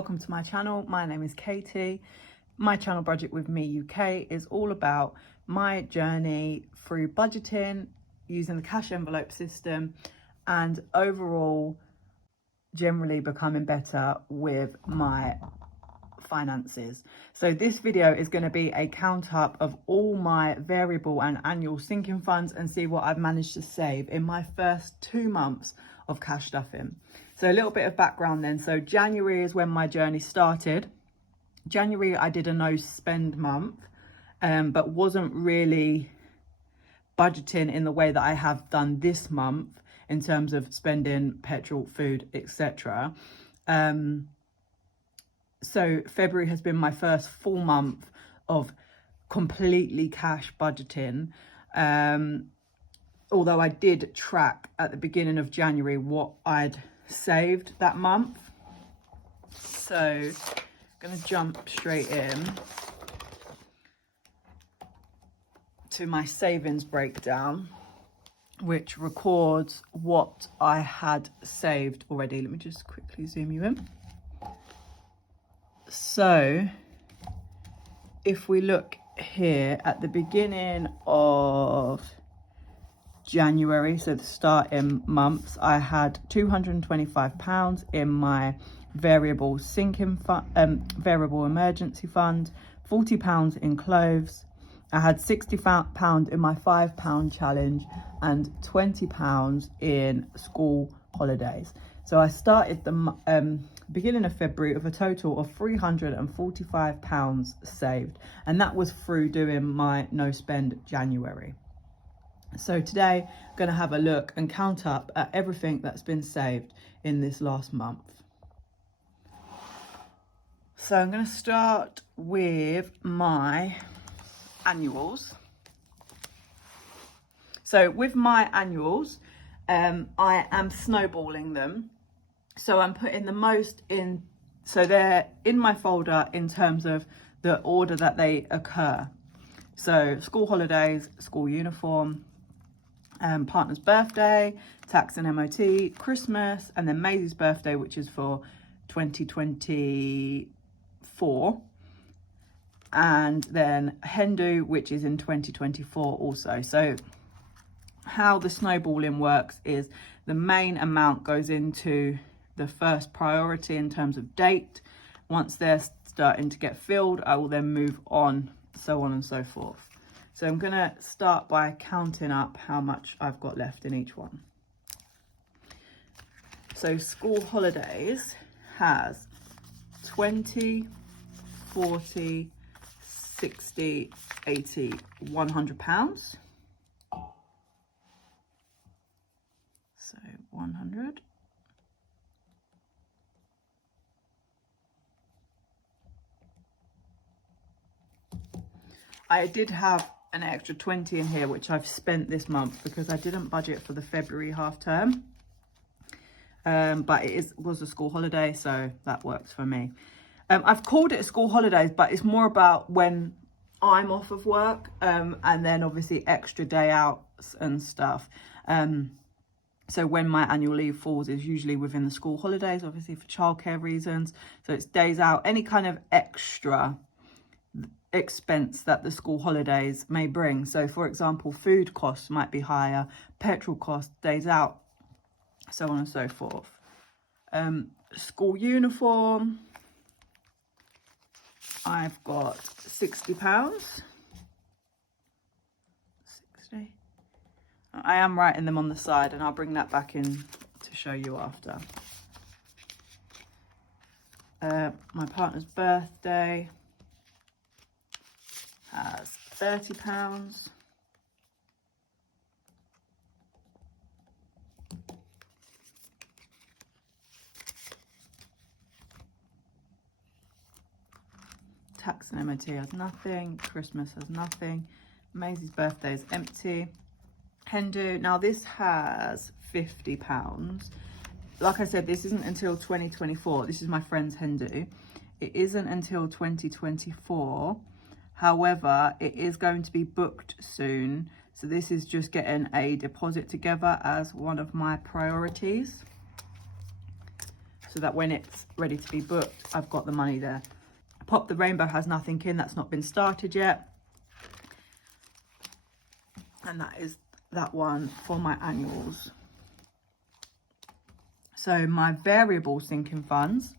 welcome to my channel. My name is Katie. My channel Budget with Me UK is all about my journey through budgeting, using the cash envelope system, and overall generally becoming better with my finances. So this video is going to be a count up of all my variable and annual sinking funds and see what I've managed to save in my first 2 months of cash stuffing. So a little bit of background then. So January is when my journey started. January I did a no spend month, but wasn't really budgeting in the way that I have done this month in terms of spending petrol, food, etc. So February has been my first full month of completely cash budgeting. Although I did track at the beginning of January what I'd saved that month. So I'm going to jump straight in to my savings breakdown, which records what I had saved already. Let me just quickly zoom you in. So if we look here at the beginning of January, so the starting months, I had £225 in my variable sinking fund, variable emergency fund, £40 in clothes. I had £60 in my £5 challenge and £20 in school holidays. So I started the beginning of February with a total of £345 saved, and that was through doing my no spend January. So today I'm going to have a look and count up at everything that's been saved in this last month. So I'm going to start with my annuals. So with my annuals, I am snowballing them. So I'm putting the most in, so they're in my folder in terms of the order that they occur. So school holidays, school uniform, partner's birthday, tax and MOT, Christmas, and then Maisie's birthday, which is for 2024. And then Hendu, which is in 2024 also. So how the snowballing works is the main amount goes into the first priority in terms of date. Once they're starting to get filled, I will then move on, so on and so forth. So I'm going to start by counting up how much I've got left in each one. So school holidays has 20, 40, 60, 80, £100. So 100. I did have an extra 20 in here, which I've spent this month because I didn't budget for the February half term. But it was a school holiday, so that works for me. I've called it school holidays, but it's more about when I'm off of work, and then obviously extra day outs and stuff. So when my annual leave falls is usually within the school holidays, obviously for childcare reasons. So it's days out, any kind of extra expense that the school holidays may bring. So for example, food costs might be higher, petrol costs, days out, so on and so forth. School uniform, I've got £60. 60. I am writing them on the side, and I'll bring that back in to show you after. My partner's birthday has £30. Tax and MOT has nothing. Christmas has nothing. Maisie's birthday is empty. Hendu, now this has £50. Like I said, this isn't until 2024. This is my friend's Hendu. It isn't until 2024. However, it is going to be booked soon. So this is just getting a deposit together as one of my priorities. so that when it's ready to be booked, I've got the money there. Pop the Rainbow has nothing in, that's not been started yet. And that is that one for my annuals. So my variable sinking funds,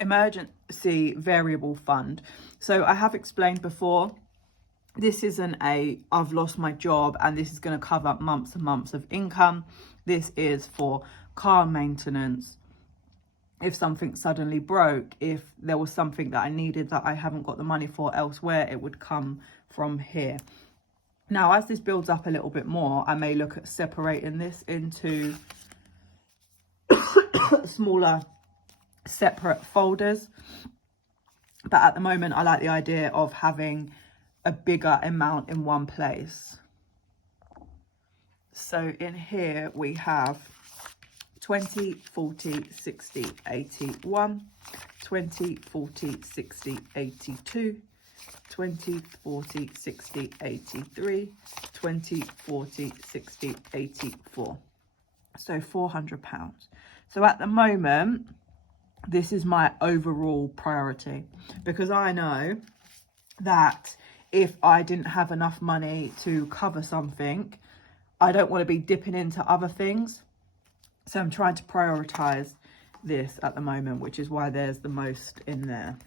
emergency variable fund. So I have explained before, this isn't I've lost my job and this is going to cover months and months of income. This is for car maintenance. If something suddenly broke, if there was something that I needed that I haven't got the money for elsewhere, it would come from here. Now, as this builds up a little bit more, I may look at separating this into smaller, separate folders. But at the moment, I like the idea of having a bigger amount in one place. So in here we have 20, 40, 60, 81, 20, 40, 60, 82, 20, 40, 60, 83, 20, 40, 60, 84. So £400. So at the moment, this is my overall priority, because I know that if I didn't have enough money to cover something, I don't want to be dipping into other things. So I'm trying to prioritize this at the moment, which is why there's the most in there.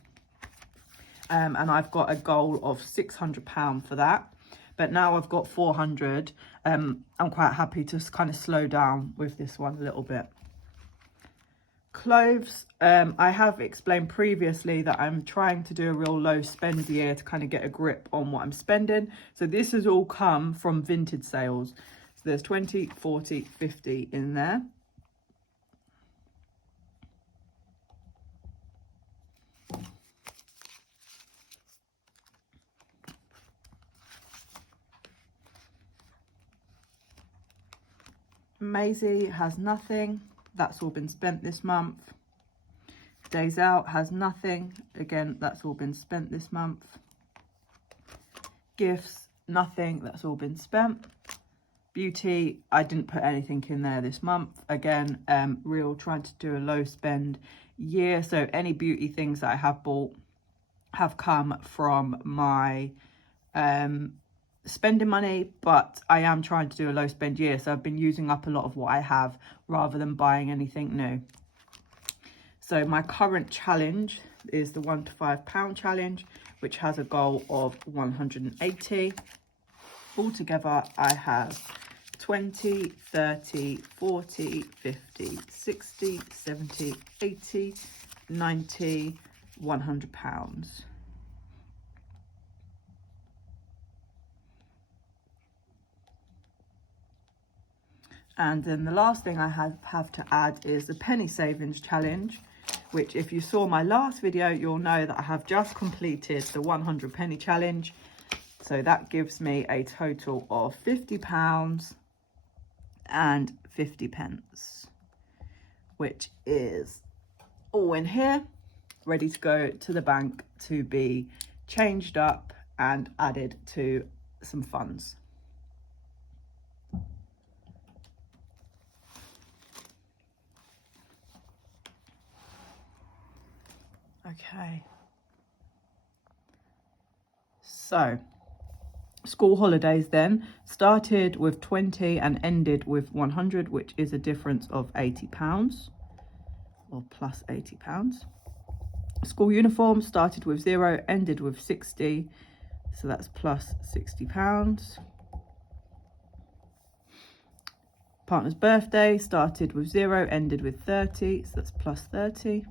And I've got a goal of £600 for that. But now I've got 400. I'm quite happy to kind of slow down with this one a little bit. Clothes, I have explained previously that I'm trying to do a real low spend year to kind of get a grip on what I'm spending. So this has all come from vintage sales. So there's 20, 40, 50 in there. Maisie has nothing. That's all been spent this month. Days Out has nothing. Again, that's all been spent this month. Gifts, nothing. That's all been spent. Beauty, I didn't put anything in there this month. Again, real trying to do a low spend year. So any beauty things that I have bought have come from my spending money, but I am trying to do a low spend year, so I've been using up a lot of what I have rather than buying anything new. So my current challenge is the £1 to £5 challenge, which has a goal of 180. Altogether I have 20, 30, 40, 50, 60, 70, 80, 90, £100. And then the last thing I have to add is the penny savings challenge, which if you saw my last video, you'll know that I have just completed the 100 penny challenge. So that gives me a total of £50 and 50 pence, which is all in here, ready to go to the bank to be changed up and added to some funds. Okay, so school holidays then started with 20 and ended with 100, which is a difference of £80 or plus £80. School uniform started with 0, ended with 60, so that's plus £60. Partner's birthday started with 0, ended with 30, so that's plus 30.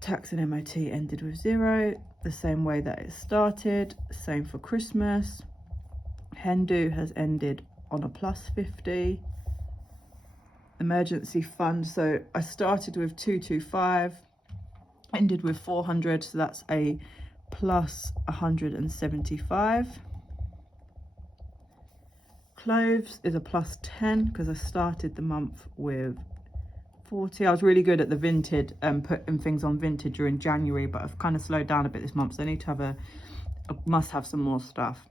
Tax and MOT ended with 0, the same way that it started. Same for Christmas. Hen-do has ended on a plus 50. Emergency fund, so I started with 225, ended with 400, so that's a plus 175. Clothes is a plus 10 because I started the month with 40. I was really good at the vintage and putting things on vintage during January, but I've kind of slowed down a bit this month, so I need to have must have some more stuff.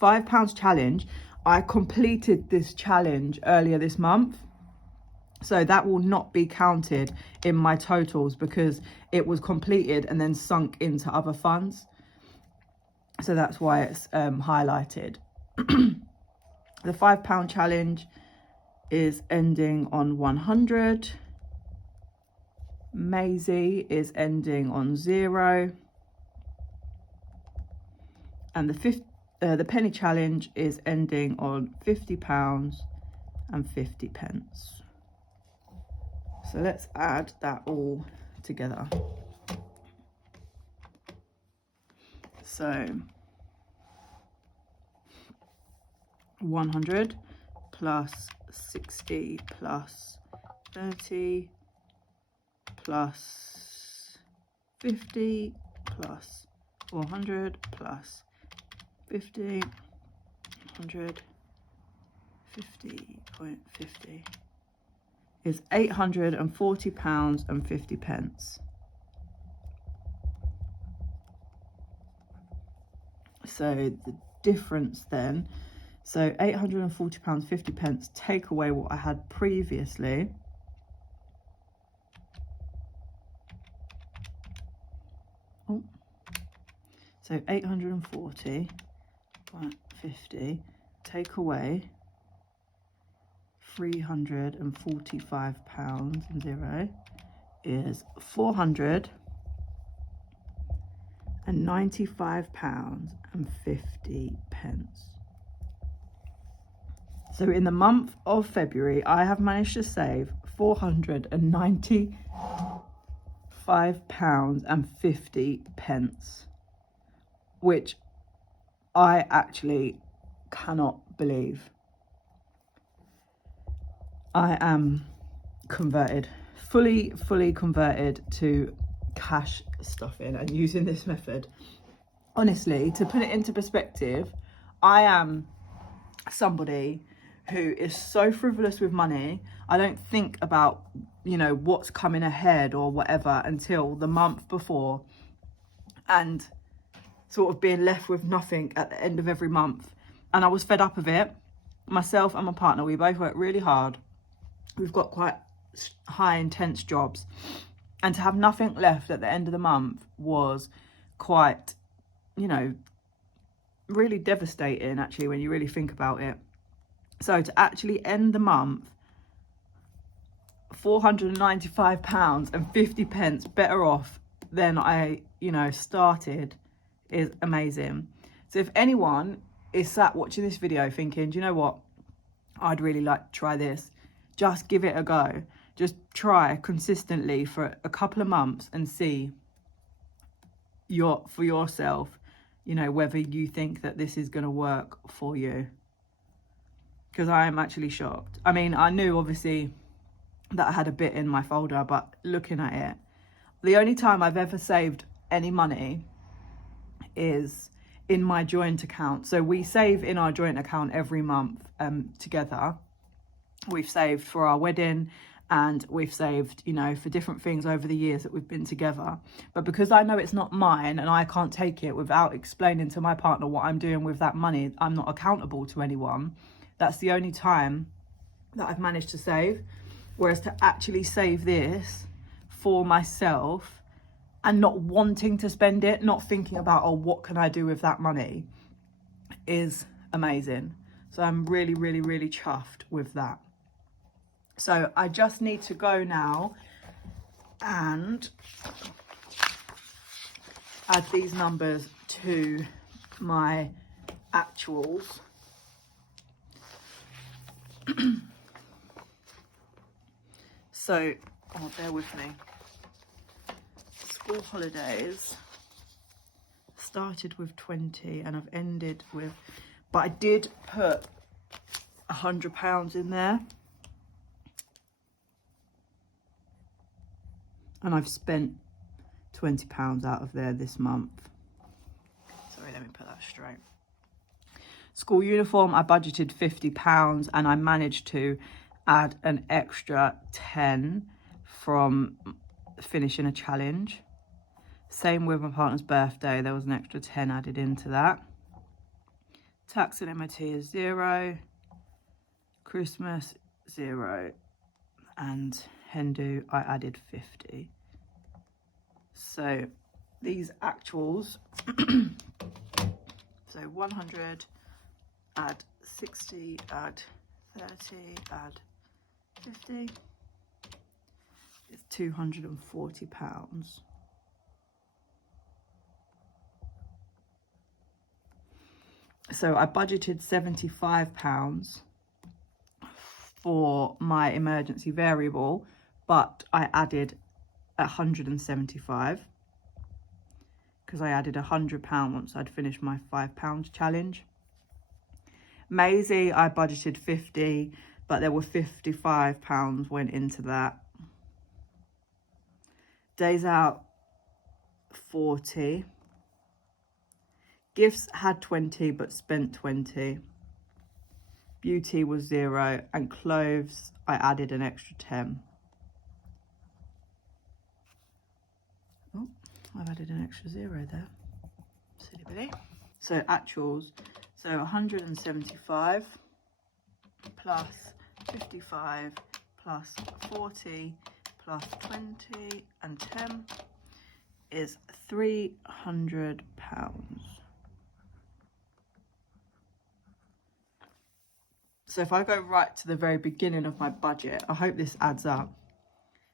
£5 challenge, I completed this challenge earlier this month, so that will not be counted in my totals because it was completed and then sunk into other funds. So that's why it's highlighted. The £5 challenge is ending on 100. Maisie is ending on 0. And the penny challenge is ending on £50 and 50 pence. So let's add that all together. So 100 plus 60 plus 30 plus 50 plus 400 plus 50, 100, 50.50 is £840 and 50 pence. So the difference then, so £840 50 pence, take away what I had previously. Oh, so 840.50, take away £345 and 0 is £495 and 50 pence. So in the month of February, I have managed to save £495 and 50 pence, which I actually cannot believe. I am converted, fully converted to cash stuffing and using this method. Honestly, to put it into perspective, I am somebody who is so frivolous with money. I don't think about, you know, what's coming ahead or whatever until the month before, and sort of being left with nothing at the end of every month. And I was fed up of it. Myself and my partner, we both work really hard. We've got quite high intense jobs, and to have nothing left at the end of the month was quite, you know, really devastating actually when you really think about it. So to actually end the month £495 and 50 pence better off than I, you know, started is amazing. So if anyone is sat watching this video thinking, do you know what, I'd really like to try this, just give it a go. Just try consistently for a couple of months and see for yourself, you know, whether you think that this is going to work for you. Because I am actually shocked. I mean, I knew obviously that I had a bit in my folder, but looking at it, the only time I've ever saved any money is in my joint account. So we save in our joint account every month together. We've saved for our wedding, and we've saved, you know, for different things over the years that we've been together. But because I know it's not mine and I can't take it without explaining to my partner what I'm doing with that money, I'm not accountable to anyone. That's the only time that I've managed to save. Whereas to actually save this for myself and not wanting to spend it, not thinking about, oh, what can I do with that money, is amazing. So I'm really chuffed with that. So I just need to go now and add these numbers to my actuals. So, oh, bear with me. School holidays started with 20 and I've ended with, but I did put £100 in there. And I've spent £20 out of there this month. Sorry, let me put that straight. School uniform, I budgeted £50 and I managed to add an extra 10 from finishing a challenge. Same with my partner's birthday, there was an extra 10 added into that. Tax and MOT is 0. Christmas 0. And Hindu I added 50. So these actuals, so 100, add 60, add 30, add 50 is £240. So I budgeted £75 for my emergency variable, but I added 175 because I added £100 once I'd finished my £5 challenge. Maisie, I budgeted 50, but there were £55 went into that. Days out, 40. Gifts had 20, but spent 20. Beauty was 0, and clothes, I added an extra 10. Oh, I've added an extra 0 there. Silly billy. So actuals, so 175 plus 55 plus 40 plus 20 and 10 is £300. So if I go right to the very beginning of my budget, I hope this adds up.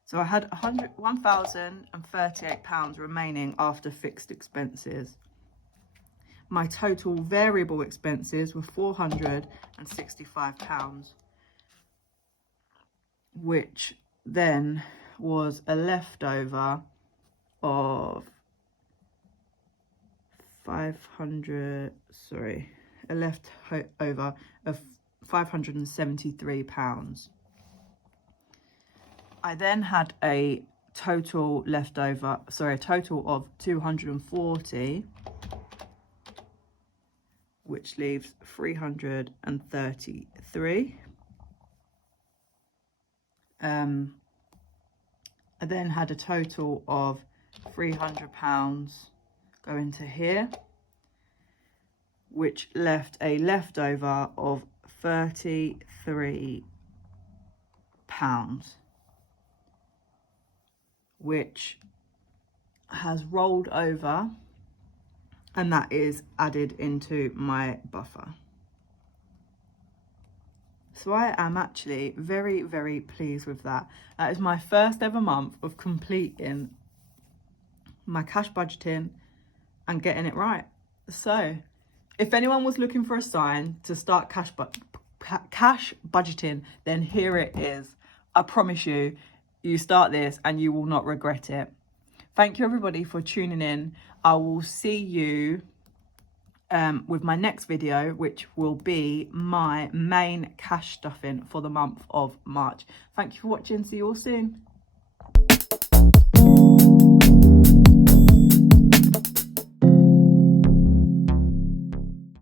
So I had £1,038 remaining after fixed expenses. My total variable expenses were £465, which then was a leftover of £573. I then had a total leftover, a total of 240, which leaves 333. I then had a total of £300 go into here, which left a leftover of £33, which has rolled over, and that is added into my buffer. So I am actually very, very pleased with that. That is my first ever month of completing my cash budgeting and getting it right. So if anyone was looking for a sign to start cash budgeting, then here it is. I promise you, you start this and you will not regret it. Thank you everybody for tuning in. I will see you with my next video, which will be my main cash stuffing for the month of March. Thank you for watching. See you all soon.